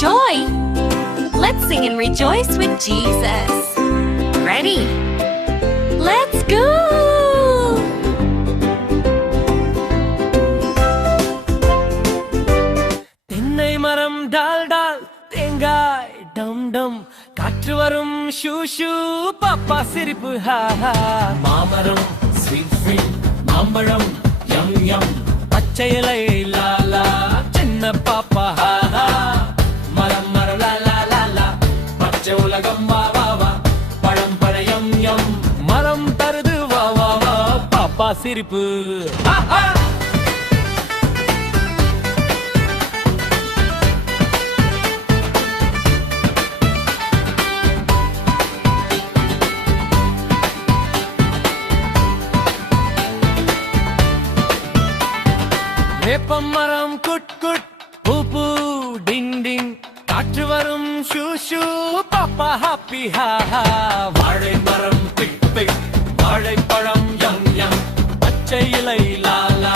joy. Let's sing and rejoice with Jesus. Ready? Let's go! தென்னை மரம் டால் டால், தேங்காய் டம் டம், காற்று வரும் ஷூ ஷூ, பாப்பா சிரிப்பு ஹா ஹா. மாமரம் ஸ்வீட் ஸ்வீட், மாம்பழம் யம் யம், பச்சை இலை லாலா, சின்ன பாப்பா ஹா ஹா. மரம் மரம் லா லா லா லா, பச்சை உலகம் வா வா வா, பழம் பழம் யம், மரம் தருது வா வா வா, பாப்பா சிரிப்பு ஹா ஹா. வேப்பம் மரம் குட் குட், பூ பூ டிங் டிங், காற்று வரும் ஷூ ஷூ, பாப்பா ஹாப்பி ஹா ஹா. வாழை மரம் பிக் பிக், வாழைப்பழம் யம் யம், பச்சை இலை லாலா,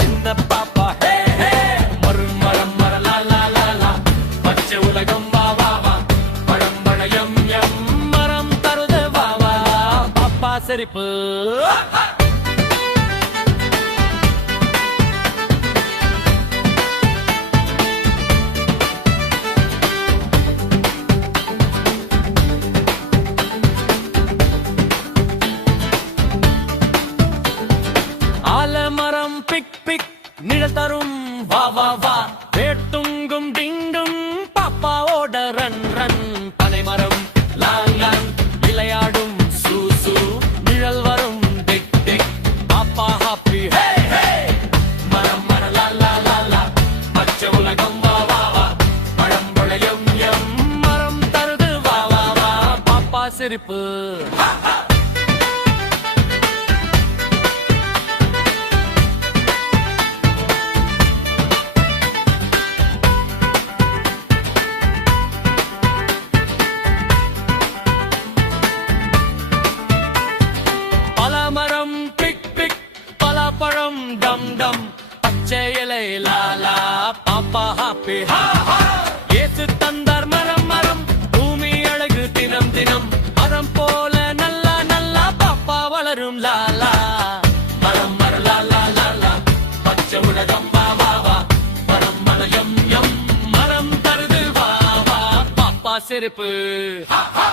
சின்ன பாப்பா ஹே ஹே. மரம் மரம் மர லா லா லா லா, பச்சை உலகம் வா வா வா, பழம் பழம் யம் யம், மரம் தருது வா வா, பாப்பா சிரிப்பு. ஆலமரம் பிக் பிக், நிழல் தரும் வா வா வா, வேட்டுங்கும் டிங்கும், பாப்பாவோட ரன் ரன். பனைமரம் லாங் லாங், விளையாடும் சூ சூ, நிழல் வரும் டிக் டிக், பாப்பா ஹாப்பி ஹே ஹே. மரம் மர லா லா லா லா, பச்சை உலகம் வா வா வா, பழம் பழம் யம், மரம் தருது வா வா வா, பாப்பா சிரிப்பு ஹா ஹா. பழமரம் பிக் பிக், பலாப்பழம் டம் டம், பச்சை இலை லாலா, பாப்பா ஹாப்பி ஹா ஹா. ஏசு தந்தார் மரம் மரம், பூமி அழகு தினம் தினம், மரம் போல நல்லா நல்லா, பாப்பா வளரும் லாலா. மரம் மர லா லா லா லா, பச்சை உலகம் வா வா வா, மரம் மர யம் யம், மரம் தருது வா வா, பாப்பா சிரிப்பு ஹா ஹா.